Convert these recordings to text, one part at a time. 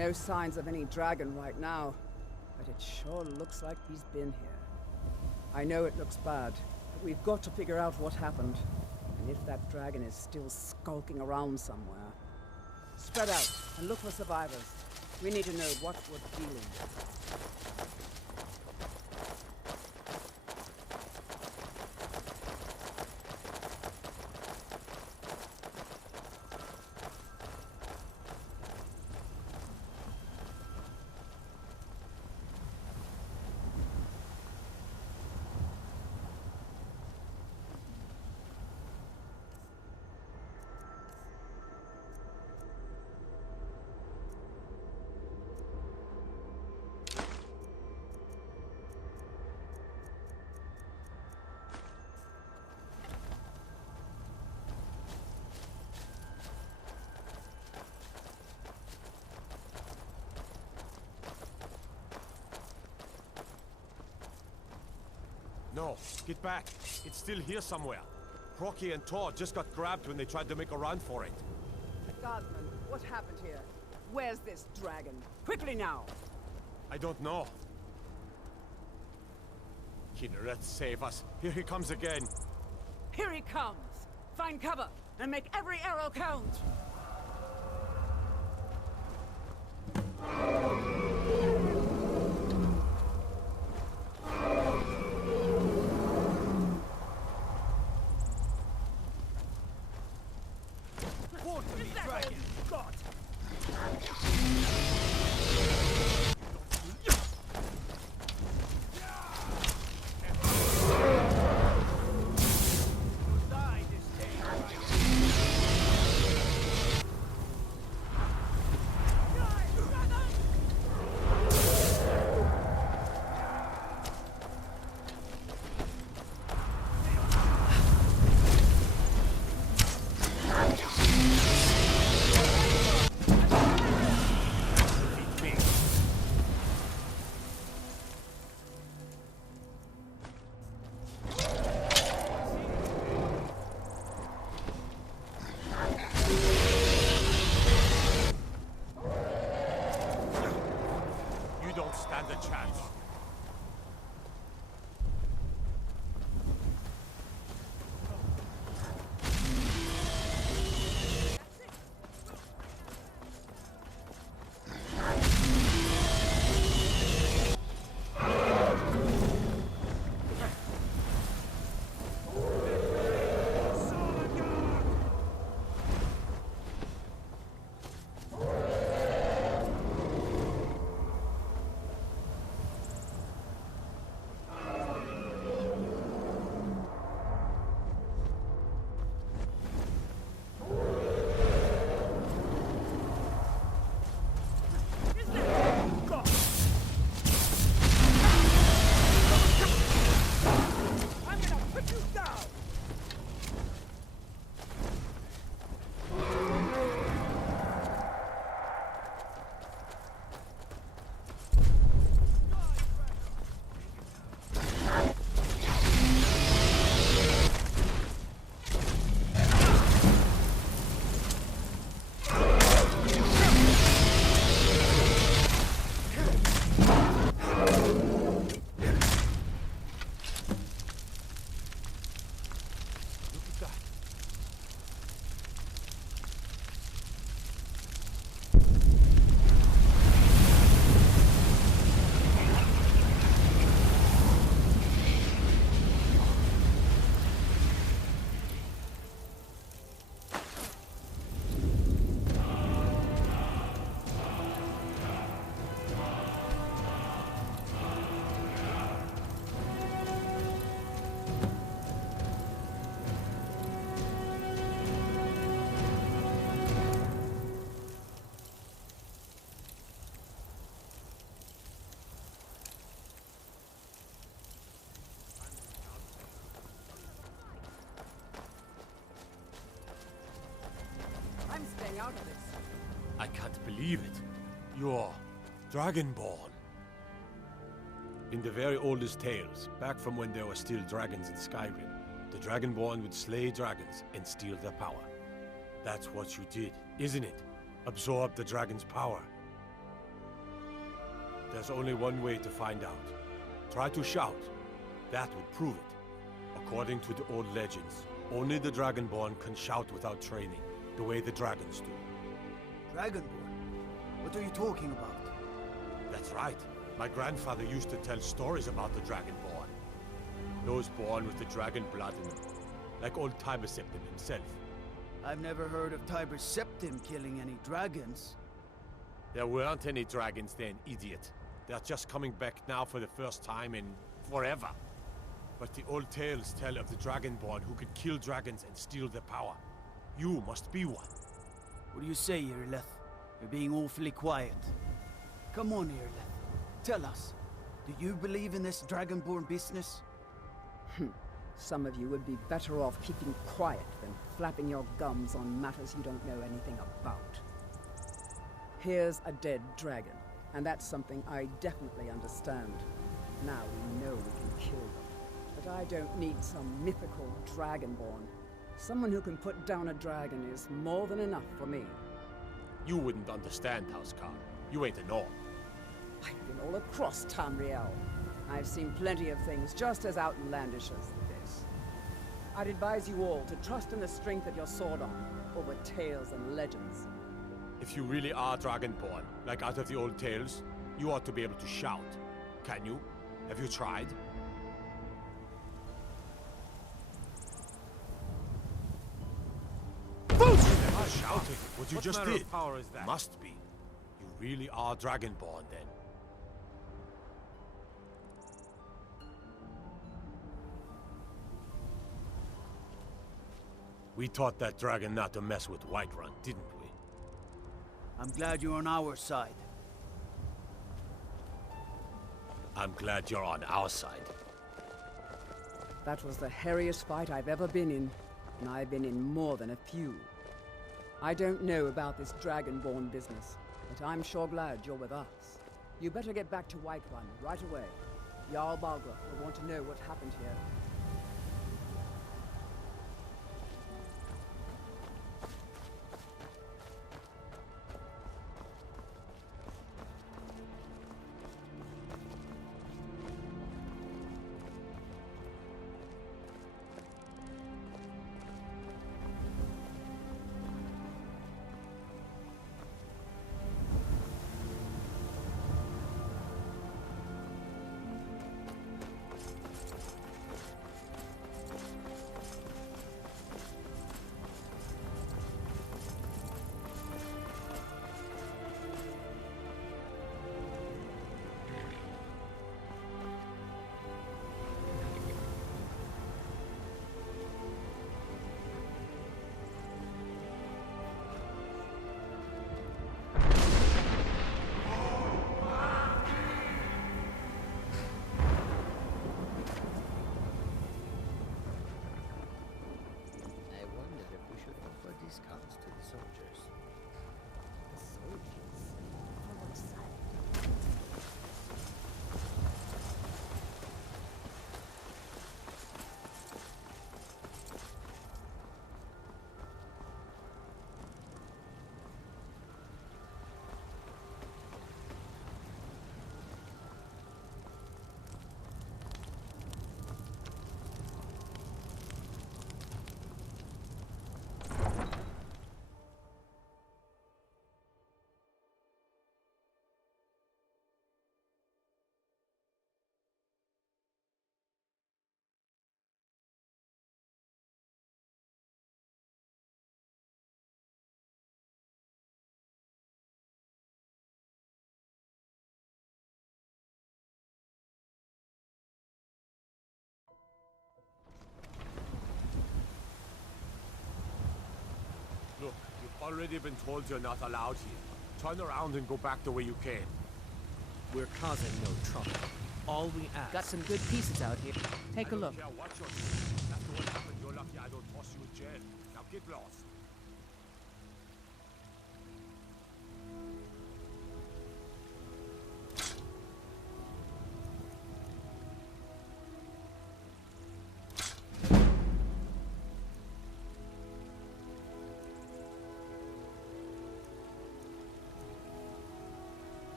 No signs of any dragon right now, but it sure looks like he's been here. I know it looks bad, but we've got to figure out what happened, and if that dragon is still skulking around somewhere. Spread out and look for survivors. We need to know what we're dealing with. No, get back. It's still here somewhere. Crocky and Todd just got grabbed when they tried to make a run for it. Guardsman, what happened here? Where's this dragon? Quickly now! I don't know. Kinneret, save us. Here he comes again. Here he comes! Find cover and make every arrow count! Out of this. I can't believe it. You're Dragonborn. In the very oldest tales, back from when there were still dragons in Skyrim, the Dragonborn would slay dragons and steal their power. That's what you did, isn't it? Absorb the dragon's power. There's only one way to find out. Try to shout. That would prove it. According to the old legends, only the Dragonborn can shout without training, the way the dragons do. Dragonborn? What are you talking about? That's right. My grandfather used to tell stories about the Dragonborn. Those born with the dragon blood in them, like old Tiber Septim himself. I've never heard of Tiber Septim killing any dragons. There weren't any dragons then, idiot. They're just coming back now for the first time in forever. But the old tales tell of the Dragonborn who could kill dragons and steal their power. You must be one. What do you say, Irileth? You're being awfully quiet. Come on, Irileth. Tell us. Do you believe in this Dragonborn business? Some of you would be better off keeping quiet than flapping your gums on matters you don't know anything about. Here's a dead dragon, and that's something I definitely understand. Now we know we can kill them. But I don't need some mythical Dragonborn. Someone who can put down a dragon is more than enough for me. You wouldn't understand, Housecarl. You ain't a Norn. I've been all across Tamriel. I've seen plenty of things just as outlandish as this. I'd advise you all to trust in the strength of your sword arm over tales and legends. If you really are Dragonborn, like out of the old tales, you ought to be able to shout. Can you? Have you tried? Shouting what you just did. Power is that? Must be. You really are Dragonborn then. We taught that dragon not to mess with Whiterun, didn't we? I'm glad you're on our side. I'm glad you're on our side. That was the hairiest fight I've ever been in, and I've been in more than a few. I don't know about this Dragonborn business, but I'm sure glad you're with us. You better get back to Whiterun right away. Jarl Balgruuf will want to know what happened here. discounts to the soldiers. The soldiers? For what side? Look, you've already been told you're not allowed here. Turn around and go back the way you came. We're causing no trouble. All we ask. Got some good pieces out here. Take a look. I don't care what you're doing. After what happened, you're lucky I don't toss you in jail. Now get lost.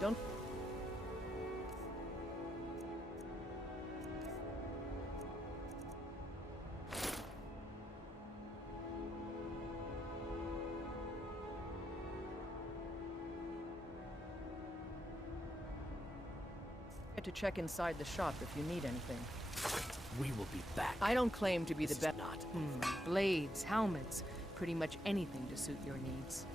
Don't... to check inside the shop if you need anything. We will be back. I don't claim to be This the is best. not. Blades, helmets, pretty much anything to suit your needs.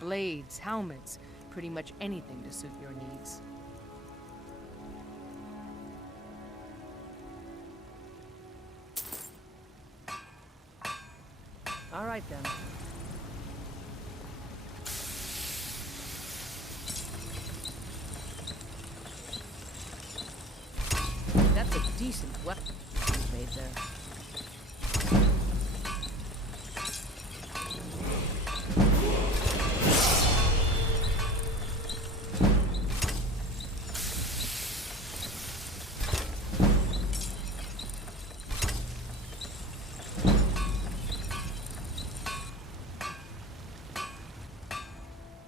Blades, helmets, pretty much anything to suit your needs. All right then. That's a decent weapon you made there.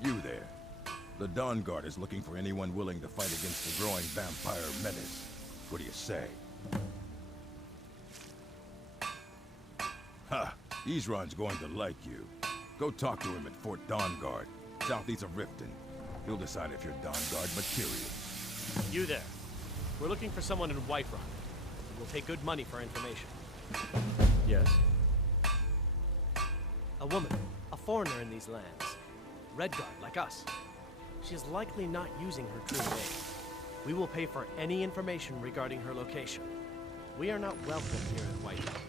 You there. The Dawn Guard is looking for anyone willing to fight against the growing vampire menace. What do you say? Ha! Isran's going to like you. Go talk to him at Fort Dawn Guard, southeast of Riften. He'll decide if you're Dawn Guard material. You there. We're looking for someone in Whiterun. We'll pay good money for information. Yes? A woman. A foreigner in these lands. Redguard, like us. She is likely not using her true name. We will pay for any information regarding her location. We are not welcome here at Whiterun,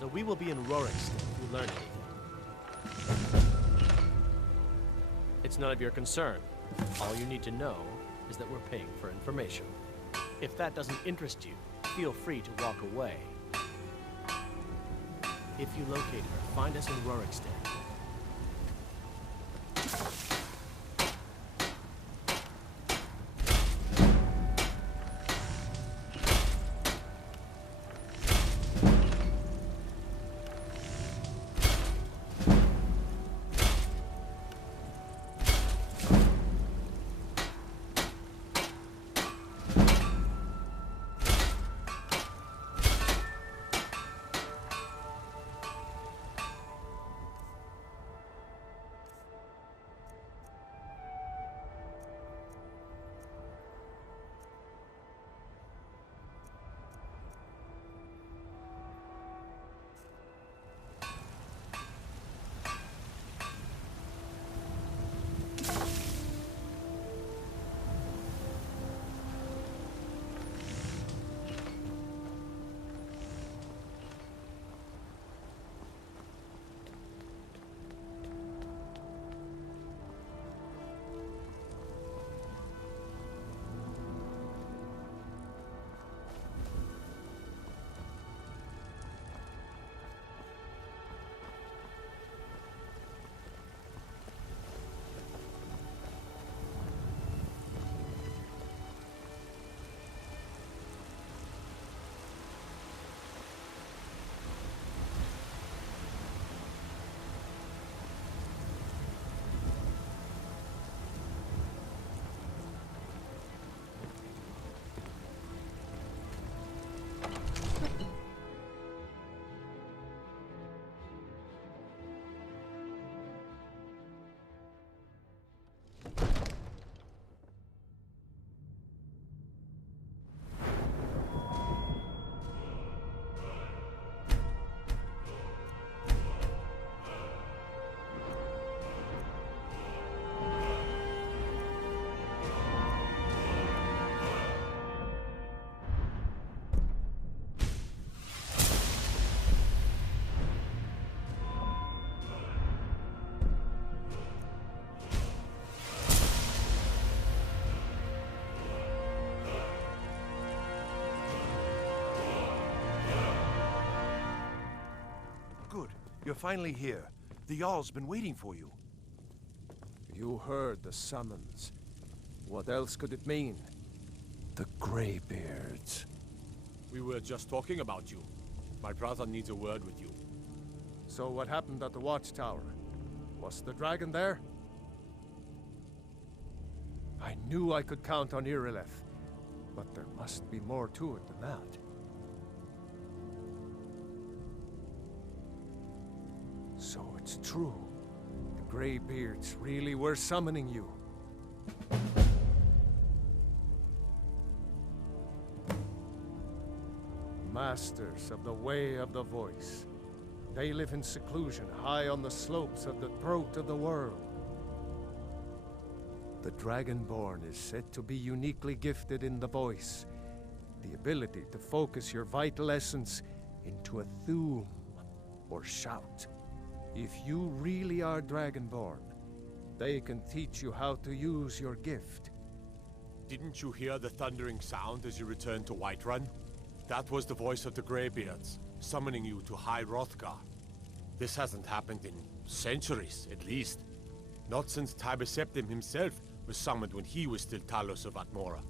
so we will be in Rorikstead if you learn anything. It's none of your concern. All you need to know is that we're paying for information. If that doesn't interest you, feel free to walk away. If you locate her, find us in Rorikstead. You're finally here. The Jarl's been waiting for you. You heard the summons. What else could it mean? The Greybeards. We were just talking about you. My brother needs a word with you. So what happened at the watchtower? Was the dragon there? I knew I could count on Irileth, but there must be more to it than that. So it's true. The Greybeards really were summoning you. Masters of the Way of the Voice. They live in seclusion high on the slopes of the throat of the world. The Dragonborn is said to be uniquely gifted in the voice, the ability to focus your vital essence into a thum, or shout. If you really are Dragonborn, they can teach you how to use your gift. Didn't you hear the thundering sound as you returned to Whiterun? That was the voice of the Greybeards, summoning you to High Hrothgar. This hasn't happened in centuries, at least. Not since Tiber Septim himself was summoned when he was still Talos of Atmora.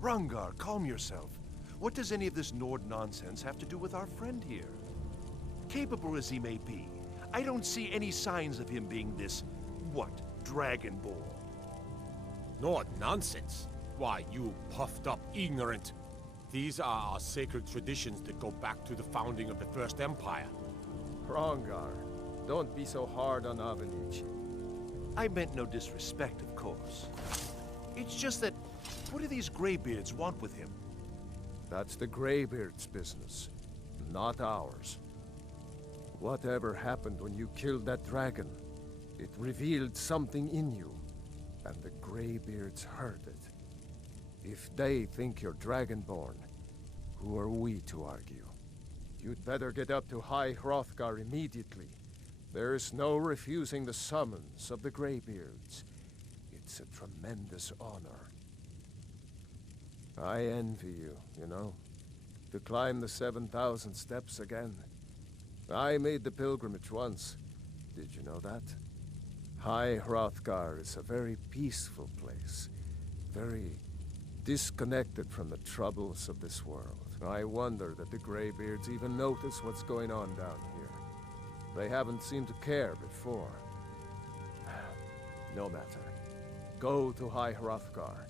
Rangar, calm yourself. What does any of this Nord nonsense have to do with our friend here? Capable as he may be, I don't see any signs of him being this, Dragonborn. Nord nonsense? Why, you puffed up ignorant. These are our sacred traditions that go back to the founding of the First Empire. Hrongar, don't be so hard on Avenici. I meant no disrespect, of course. It's just that, what do these Greybeards want with him? That's the Greybeards' business, not ours. Whatever happened when you killed that dragon, it revealed something in you, and the Greybeards heard it. If they think you're Dragonborn, who are we to argue? You'd better get up to High Hrothgar immediately. There's no refusing the summons of the Greybeards. It's a tremendous honor. I envy you, you know, to climb the 7,000 steps again. I made the pilgrimage once. Did you know that? High Hrothgar is a very peaceful place. Very disconnected from the troubles of this world. I wonder that the Greybeards even notice what's going on down here. They haven't seemed to care before. No matter. Go to High Hrothgar.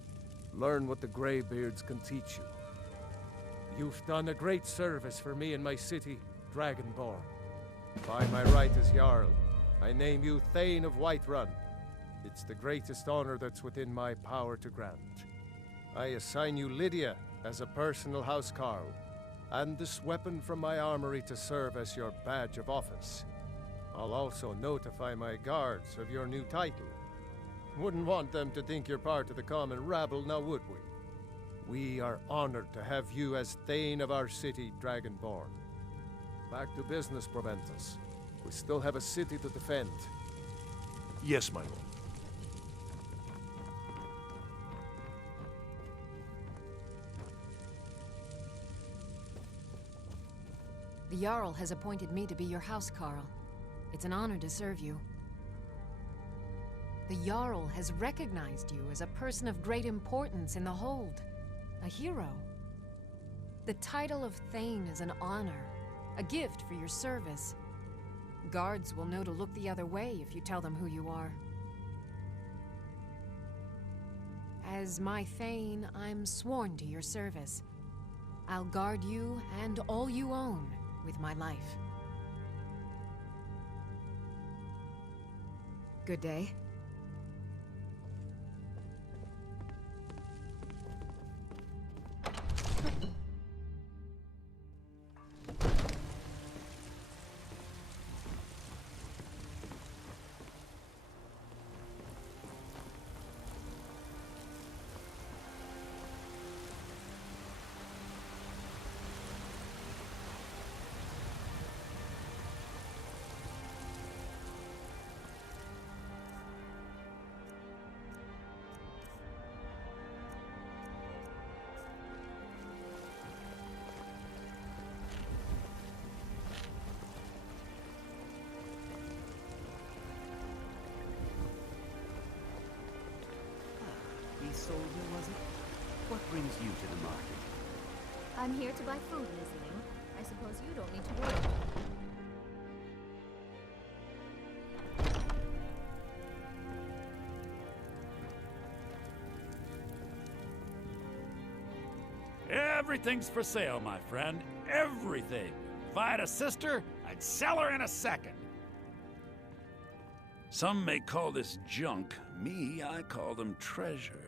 Learn what the Greybeards can teach you. You've done a great service for me and my city, Dragonborn. By my right as Jarl, I name you Thane of Whiterun. It's the greatest honor that's within my power to grant. I assign you Lydia as a personal housecarl, and this weapon from my armory to serve as your badge of office. I'll also notify my guards of your new title. Wouldn't want them to think you're part of the common rabble, now would we? We are honored to have you as Thane of our city, Dragonborn. Back to business, Proventus. We still have a city to defend. Yes, my lord. The Jarl has appointed me to be your housecarl. It's an honor to serve you. The Jarl has recognized you as a person of great importance in the Hold. A hero. The title of Thane is an honor, a gift for your service. Guards will know to look the other way if you tell them who you are. As my Thane, I'm sworn to your service. I'll guard you and all you own with my life. Good day. brings you to the market? I'm here to buy food, Lizzling. I suppose you don't need to worry. Everything's for sale, my friend. Everything. If I had a sister, I'd sell her in a second. Some may call this junk. Me, I call them treasures.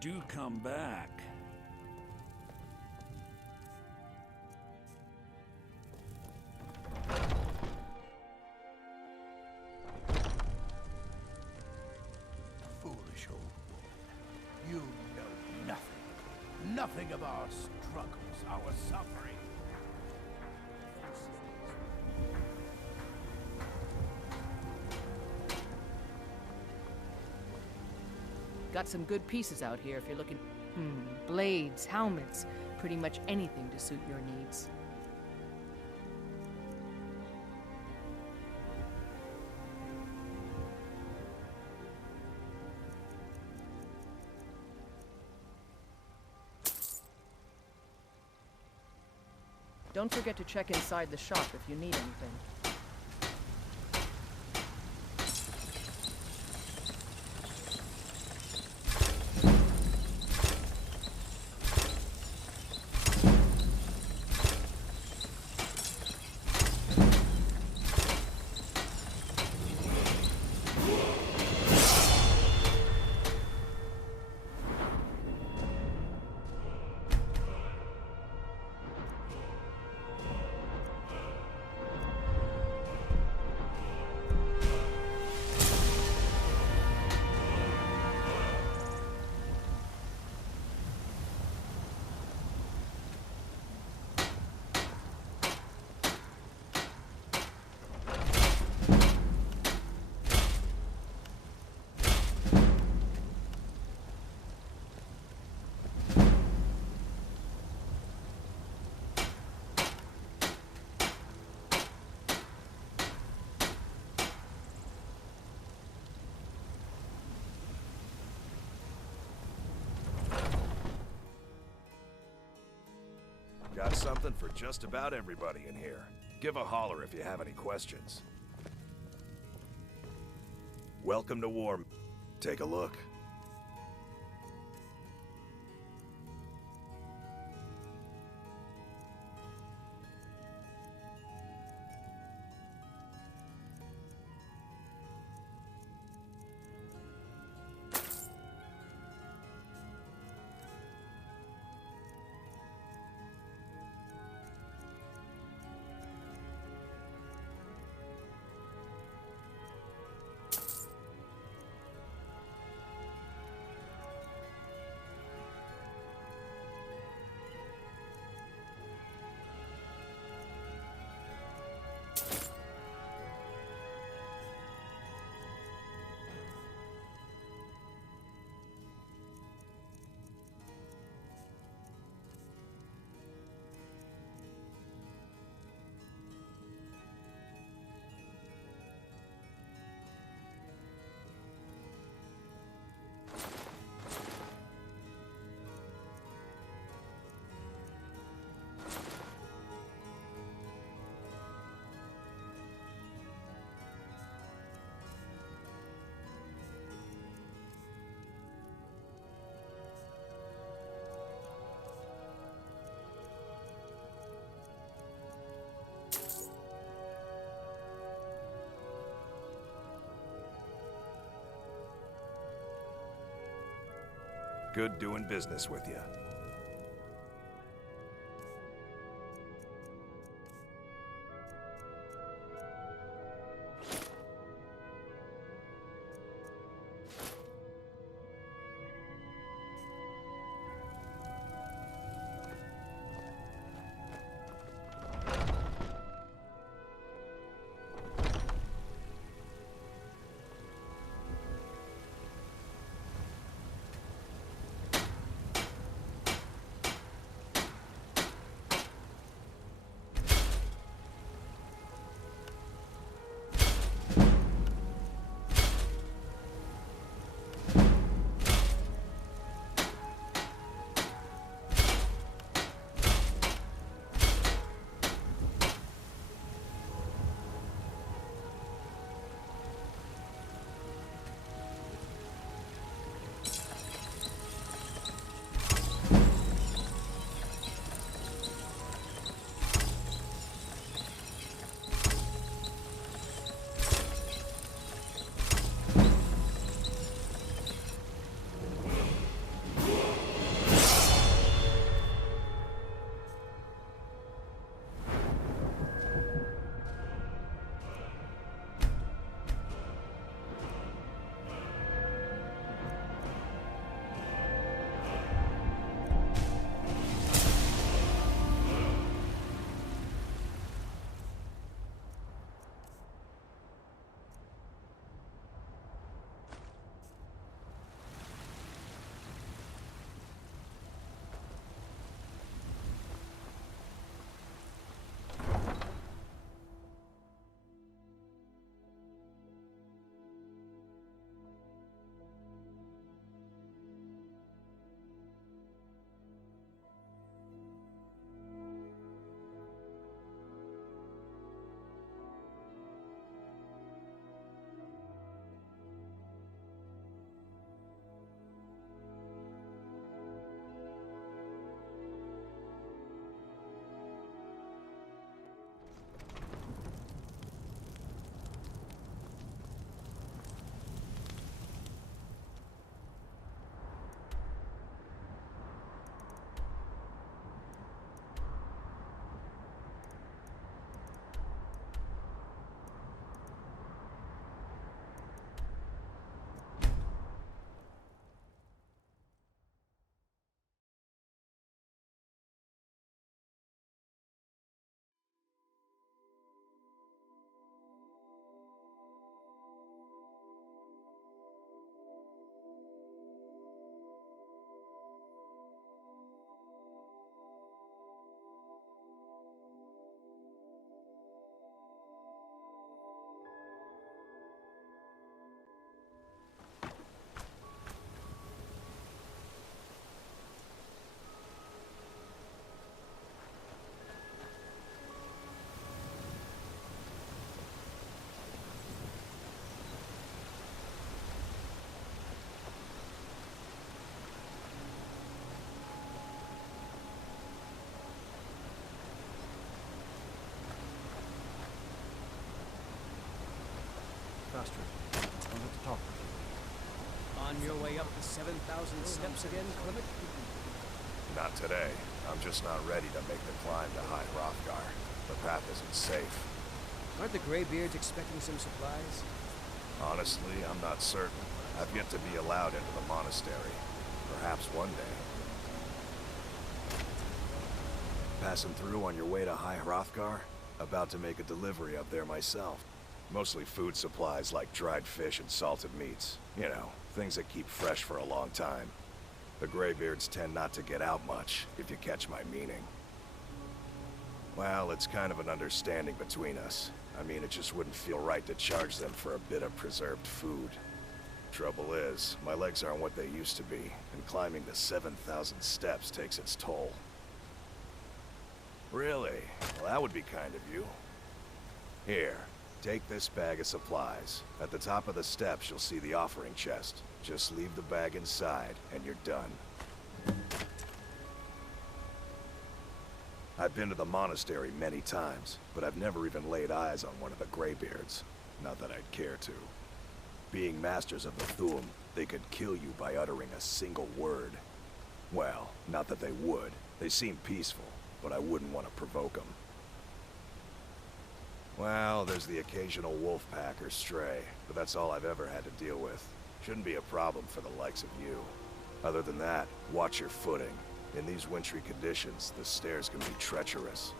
Do come back. Foolish old boy. You know nothing. Nothing of our struggles, our suffering. Got some good pieces out here if you're looking. Blades, helmets, pretty much anything to suit your needs. Don't forget to check inside the shop if you need anything. Got something for just about everybody in here. Give a holler if you have any questions. Welcome to War. Take a look. Good doing business with you. Faster. I want to talk with you. On your way up the 7,000 steps again, Clement? Not today. I'm just not ready to make the climb to High Hrothgar. The path isn't safe. Aren't the Greybeards expecting some supplies? Honestly, I'm not certain. I've yet to be allowed into the monastery. Perhaps one day. Passing through on your way to High Hrothgar? About to make a delivery up there myself. Mostly food supplies like dried fish and salted meats. You know, things that keep fresh for a long time. The Greybeards tend not to get out much, if you catch my meaning. Well, it's kind of an understanding between us. I mean, it just wouldn't feel right to charge them for a bit of preserved food. Trouble is, my legs aren't what they used to be, and climbing the 7,000 steps takes its toll. Really? Well, that would be kind of you. Here, take this bag of supplies. At the top of the steps, you'll see the offering chest. Just leave the bag inside, and you're done. I've been to the monastery many times, but I've never even laid eyes on one of the Greybeards. Not that I'd care to. Being masters of the Thu'um, they could kill you by uttering a single word. Well, not that they would. They seem peaceful, but I wouldn't want to provoke them. Well, there's the occasional wolf pack or stray, but that's all I've ever had to deal with. Shouldn't be a problem for the likes of you. Other than that, watch your footing. In these wintry conditions, the stairs can be treacherous.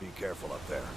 Be careful up there.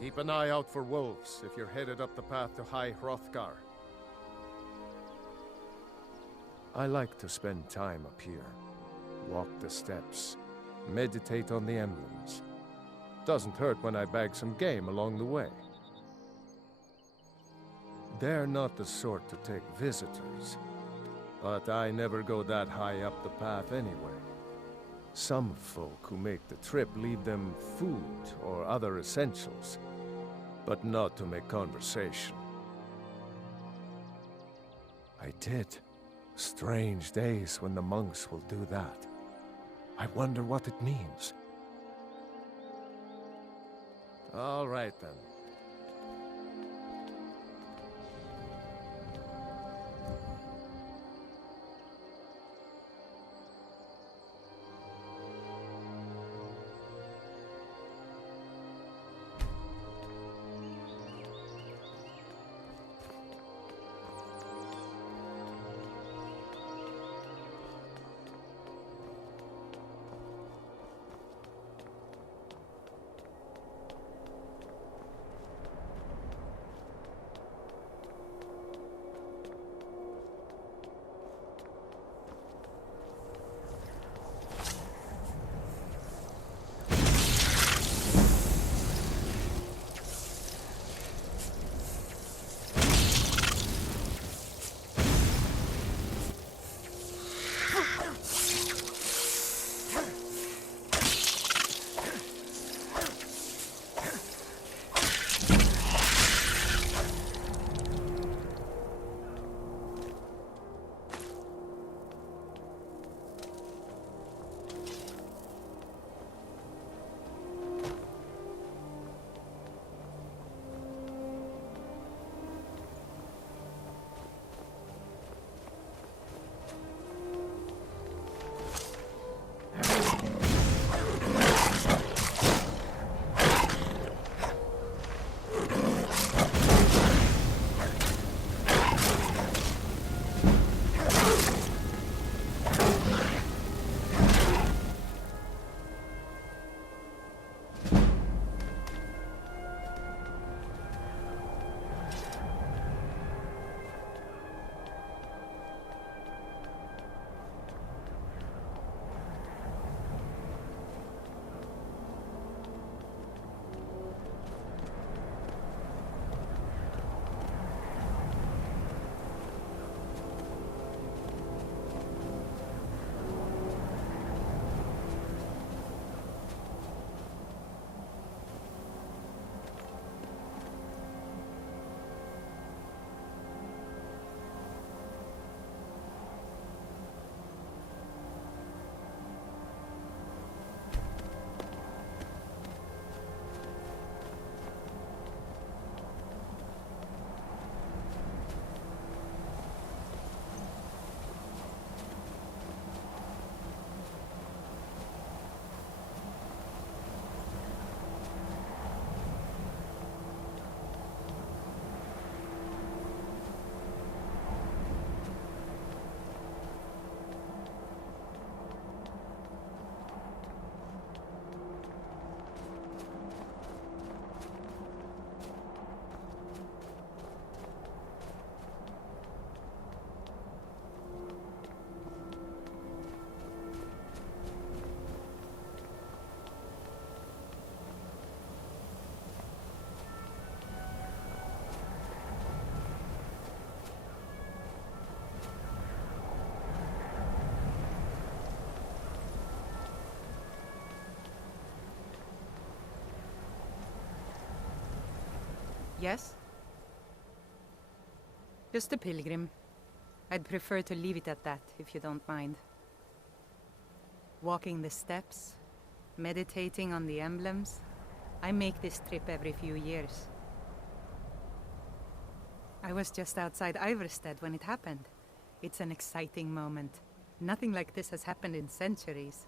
Keep an eye out for wolves if you're headed up the path to High Hrothgar. I like to spend time up here. Walk the steps, meditate on the emblems. Doesn't hurt when I bag some game along the way. They're not the sort to take visitors, but I never go that high up the path anyway. Some folk who make the trip leave them food or other essentials, but not to make conversation. I did. Strange days when the monks will do that. I wonder what it means. All right then. Yes? Just a pilgrim. I'd prefer to leave it at that, if you don't mind. Walking the steps, meditating on the emblems. I make this trip every few years. I was just outside Iverstead when it happened. It's an exciting moment. Nothing like this has happened in centuries.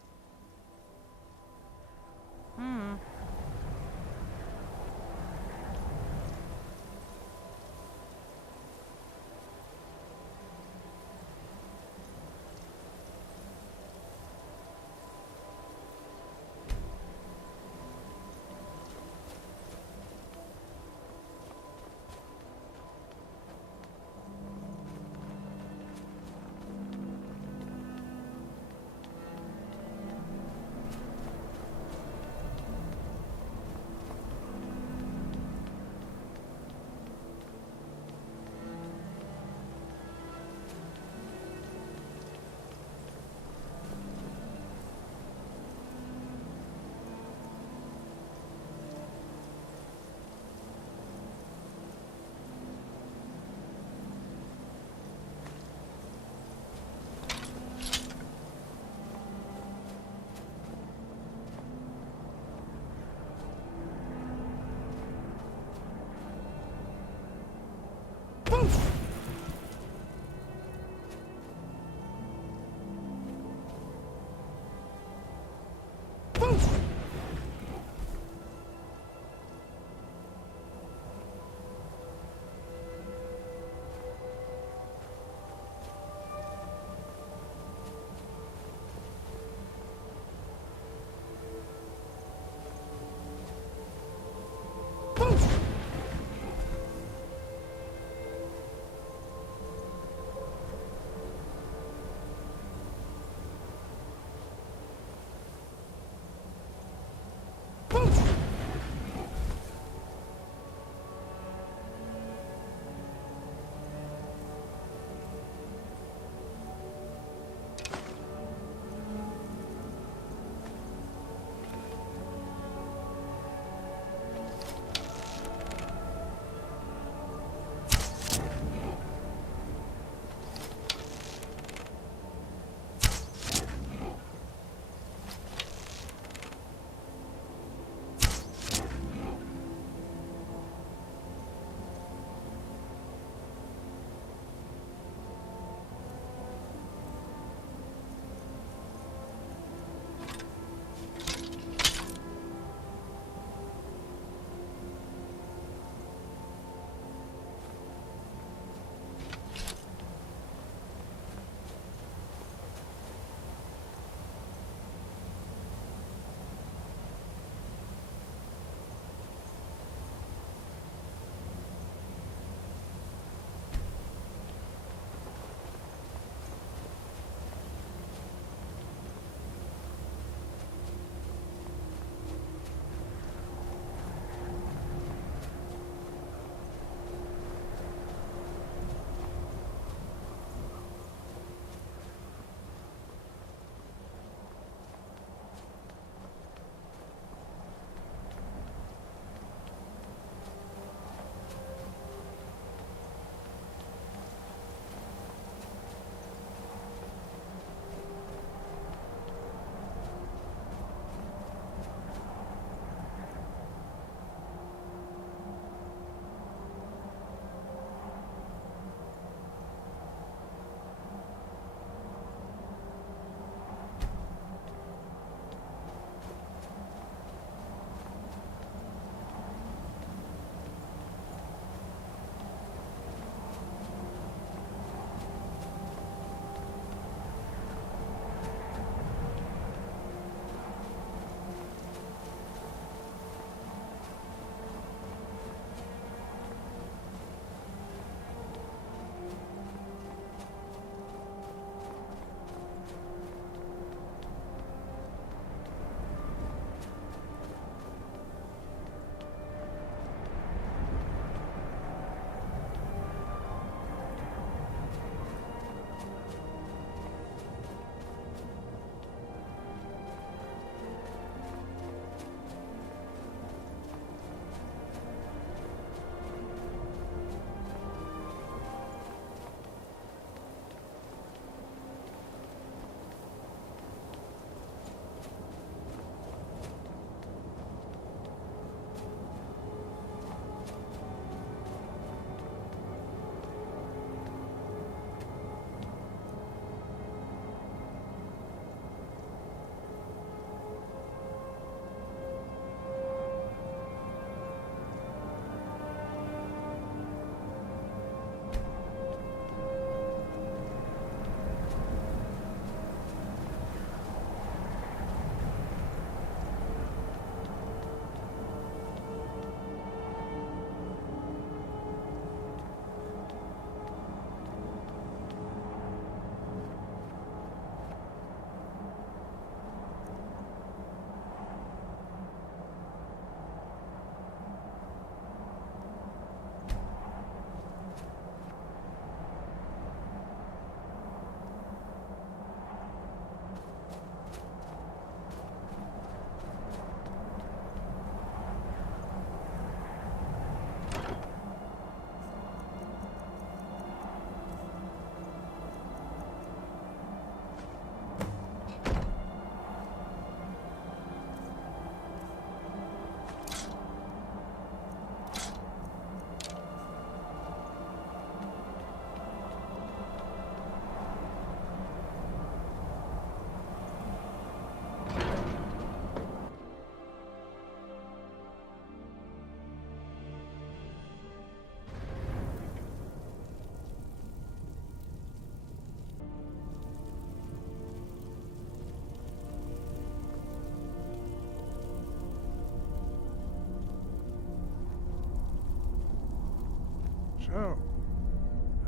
So,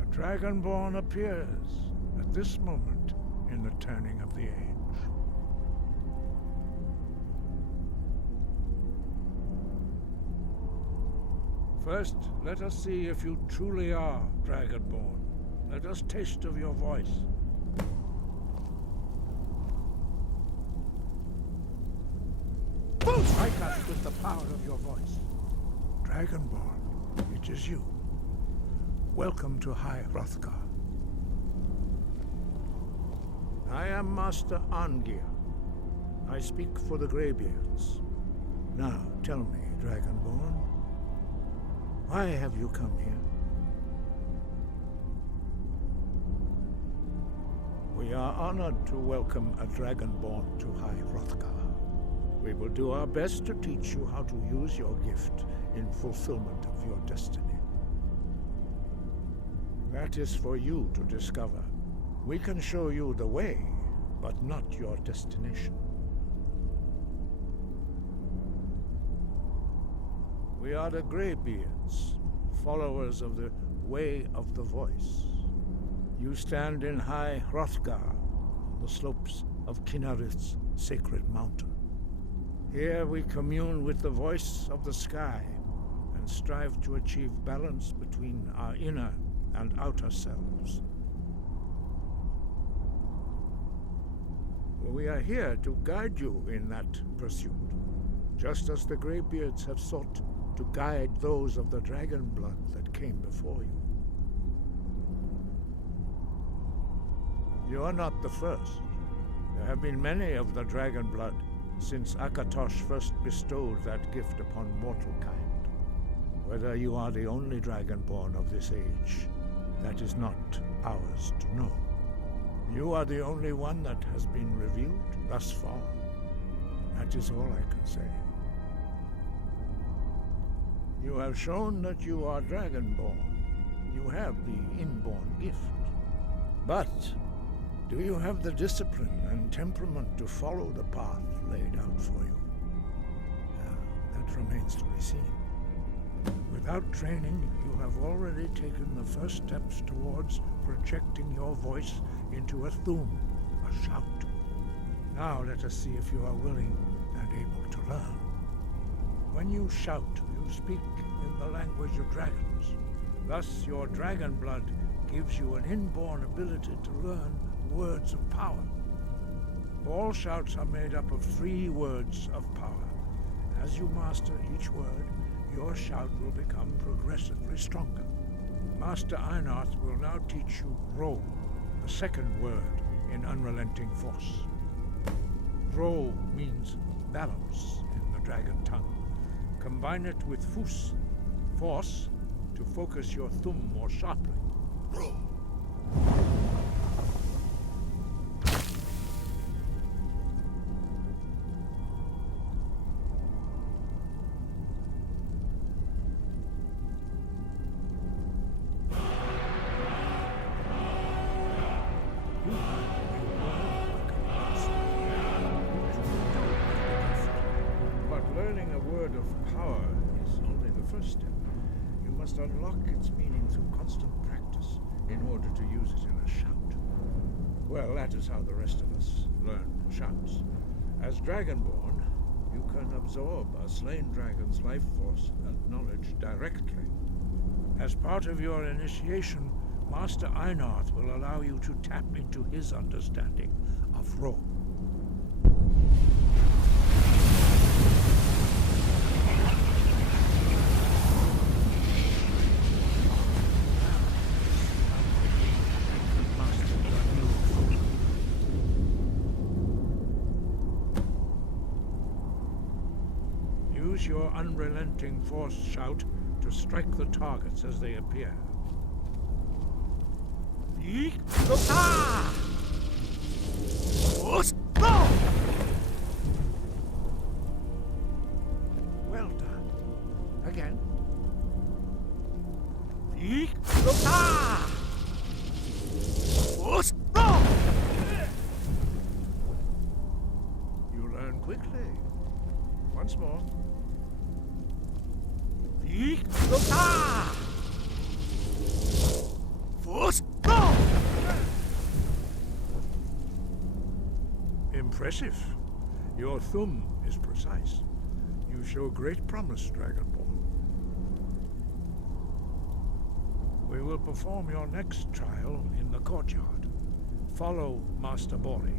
a Dragonborn appears at this moment in the turning of the age. First, let us see if you truly are Dragonborn. Let us taste of your voice. Strike us with the power of your voice. Dragonborn, it is you. Welcome to High Hrothgar. I am Master Arngir. I speak for the Greybeards. Now, tell me, Dragonborn, why have you come here? We are honored to welcome a Dragonborn to High Hrothgar. We will do our best to teach you how to use your gift in fulfillment of your destiny. That is for you to discover. We can show you the way, but not your destination. We are the Greybeards, followers of the Way of the Voice. You stand in High Hrothgar, on the slopes of Kinnarith's sacred mountain. Here we commune with the voice of the sky and strive to achieve balance between our inner and outer selves. We are here to guide you in that pursuit, just as the Greybeards have sought to guide those of the dragon blood that came before you. You are not the first. There have been many of the dragon blood since Akatosh first bestowed that gift upon mortal kind. Whether you are the only Dragonborn of this age, that is not ours to know. You are the only one that has been revealed thus far. That is all I can say. You have shown that you are Dragonborn. You have the inborn gift. But do you have the discipline and temperament to follow the path laid out for you? That remains to be seen. Without training, you have already taken the first steps towards projecting your voice into a thum, a shout. Now let us see if you are willing and able to learn. When you shout, you speak in the language of dragons. Thus, your dragon blood gives you an inborn ability to learn words of power. All shouts are made up of 3 words of power. As you master each word, your shout will become progressively stronger. Master Einarth will now teach you Ro, the second word in Unrelenting Force. Ro means balance in the dragon tongue. Combine it with Fus, force, to focus your thumb more sharply. Ro. Unlock its meaning through constant practice in order to use it in a shout. Well, that is how the rest of us learn shouts. As Dragonborn, you can absorb a slain dragon's life force and knowledge directly. As part of your initiation, Master Einarth will allow you to tap into his understanding of Ro. Use your unrelenting force shout to strike the targets as they appear. Well done. Again. You learn quickly. Once more. Impressive. Your thumb is precise. You show great promise, Dragonborn. We will perform your next trial in the courtyard. Follow Master Bori.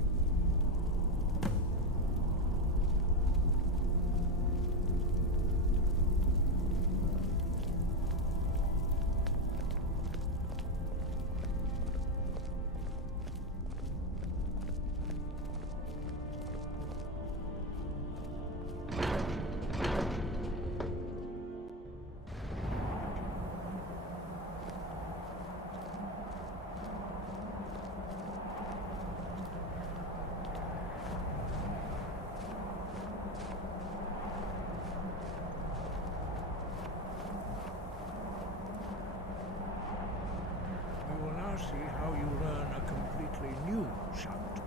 See how you learn a completely new shout.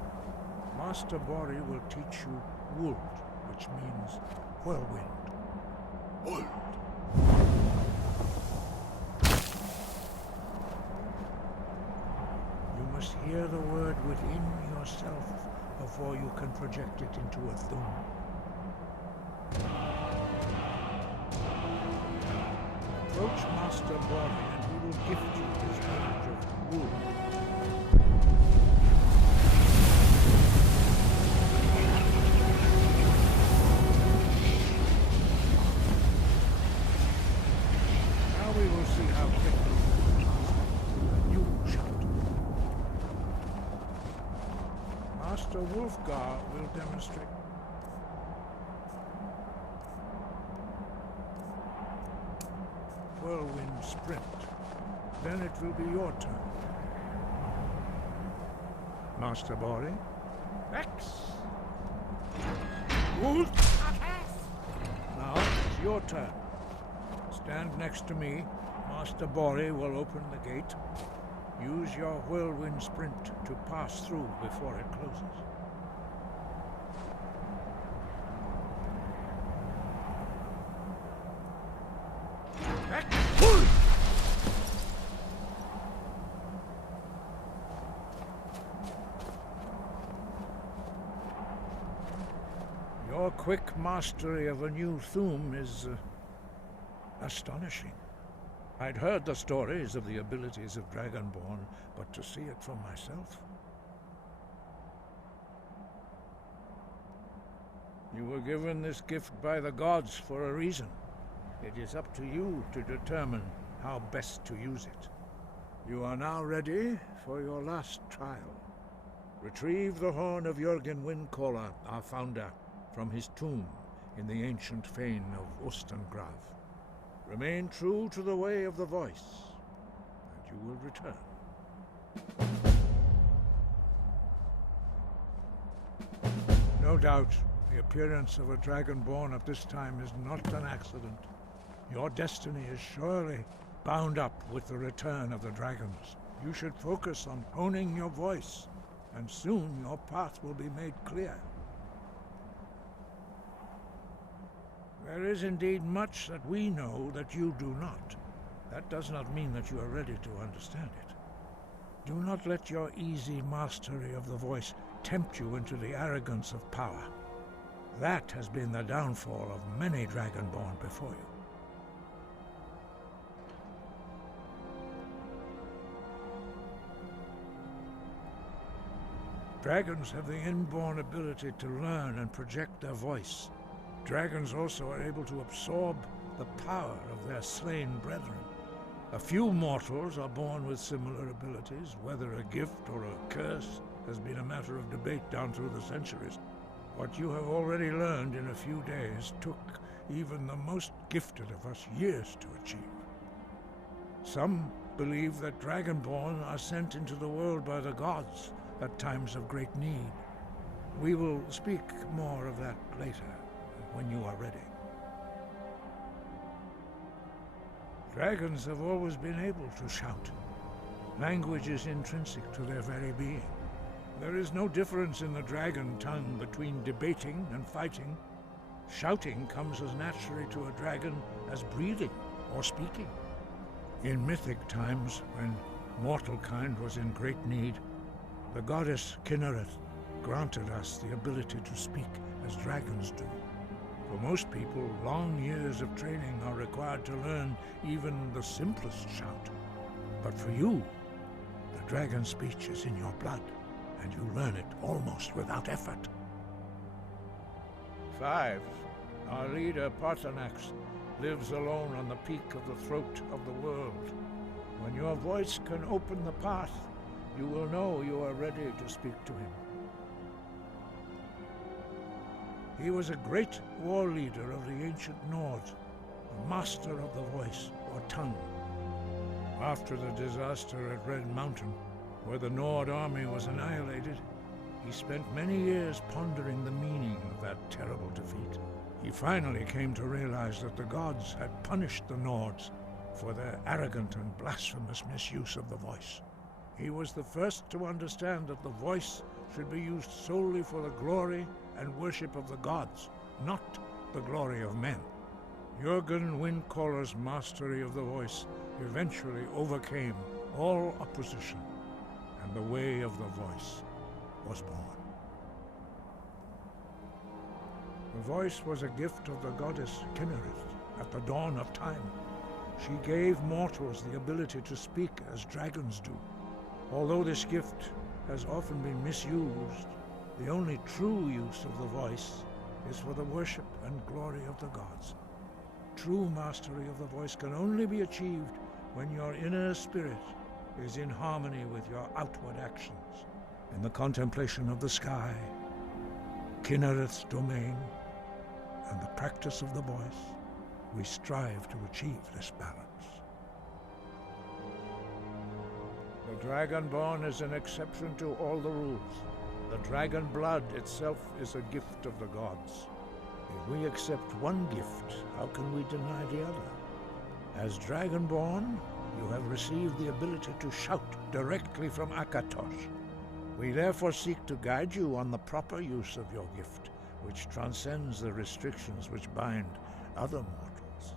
Master Bori will teach you Wold, which means whirlwind. Wold. You must hear the word within yourself before you can project it into a thum. Approach Master Bori and he will gift you his knowledge of wood. Now we will see how quickly you can master a new shout. Master Wolfgar will demonstrate. Whirlwind sprint. Then it will be your turn. Master Bori. X. Wolf. Now it's your turn. Stand next to me. Master Bori will open the gate. Use your whirlwind sprint to pass through before it closes. Your quick mastery of a new thum is astonishing. I'd heard the stories of the abilities of Dragonborn, but to see it for myself... You were given this gift by the gods for a reason. It is up to you to determine how best to use it. You are now ready for your last trial. Retrieve the horn of Jürgen Windcaller, our founder, from his tomb in the ancient fane of Ostengrav. Remain true to the way of the voice, and you will return. No doubt, the appearance of a Dragonborn at this time is not an accident. Your destiny is surely bound up with the return of the dragons. You should focus on honing your voice, and soon your path will be made clear. There is indeed much that we know that you do not. That does not mean that you are ready to understand it. Do not let your easy mastery of the voice tempt you into the arrogance of power. That has been the downfall of many Dragonborn before you. Dragons have the inborn ability to learn and project their voice. Dragons also are able to absorb the power of their slain brethren. A few mortals are born with similar abilities. Whether a gift or a curse has been a matter of debate down through the centuries. What you have already learned in a few days took even the most gifted of us years to achieve. Some believe that Dragonborn are sent into the world by the gods at times of great need. We will speak more of that later, when you are ready. Dragons have always been able to shout. Language is intrinsic to their very being. There is no difference in the dragon tongue between debating and fighting. Shouting comes as naturally to a dragon as breathing or speaking. In mythic times, when mortal kind was in great need, the goddess Kinnereth granted us the ability to speak as dragons do. For most people, long years of training are required to learn even the simplest shout. But for you, the dragon speech is in your blood, and you learn it almost without effort. 5. Our leader, Parthenax, lives alone on the peak of the throat of the world. When your voice can open the path, you will know you are ready to speak to him. He was a great war leader of the ancient Nords, a master of the voice, or tongue. After the disaster at Red Mountain, where the Nord army was annihilated, he spent many years pondering the meaning of that terrible defeat. He finally came to realize that the gods had punished the Nords for their arrogant and blasphemous misuse of the voice. He was the first to understand that the voice should be used solely for the glory and worship of the gods, not the glory of men. Jürgen Windcaller's mastery of the voice eventually overcame all opposition, and the way of the voice was born. The voice was a gift of the goddess Kinnereth at the dawn of time. She gave mortals the ability to speak as dragons do. Although this gift has often been misused, the only true use of the voice is for the worship and glory of the gods. True mastery of the voice can only be achieved when your inner spirit is in harmony with your outward actions. In the contemplation of the sky, Kinnereth's domain, and the practice of the voice, we strive to achieve this balance. The Dragonborn is an exception to all the rules. The dragon blood itself is a gift of the gods. If we accept one gift, how can we deny the other? As Dragonborn, you have received the ability to shout directly from Akatosh. We therefore seek to guide you on the proper use of your gift, which transcends the restrictions which bind other mortals.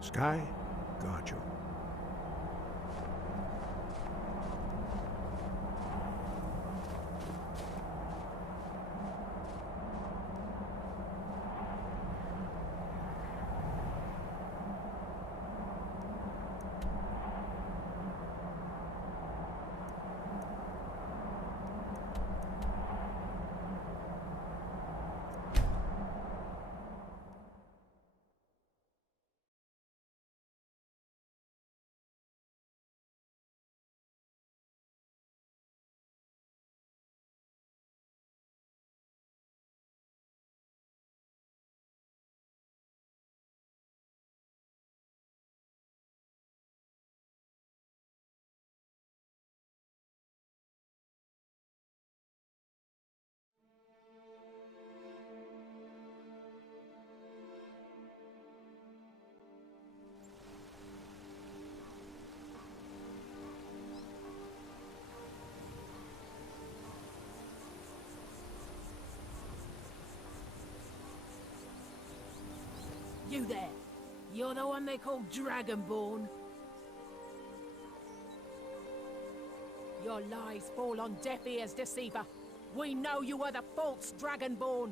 Sky, guard you. You there! You're the one they call Dragonborn? Your lies fall on deaf ears, deceiver. We know you are the false Dragonborn.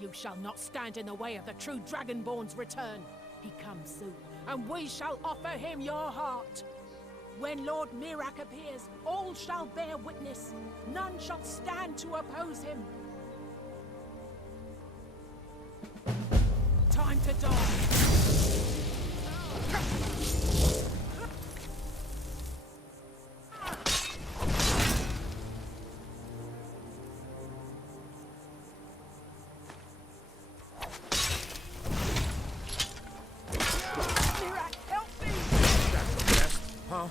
You shall not stand in the way of the true Dragonborn's return. He comes soon, and we shall offer him your heart. When Lord Mirak appears, all shall bear witness. None shall stand to oppose him. Time to die! Mirak, help me! That's the best, huh?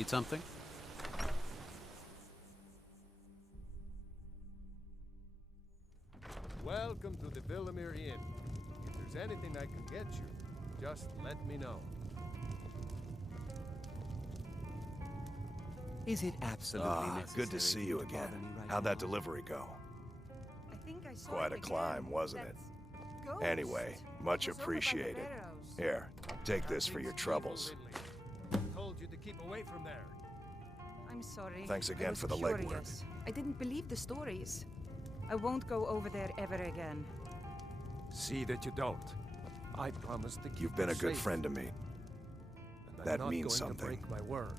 Need something? Welcome to the Villamere Inn. If there's anything I can get you, just let me know. Is it absolutely necessary? Good to see you again. How'd that delivery go? I think I saw Quite it a again. climb, wasn't it? Ghost. Anyway, much It was over by the appreciated. barrows. Here, take this for your troubles. I told you to keep away from there. I'm sorry. Thanks I again was for the legwork. curious. I didn't believe the stories. I won't go over there ever again. See that you don't. I promise to keep You've been you a good safe. friend to me. And I'm That not means going something. to break my word.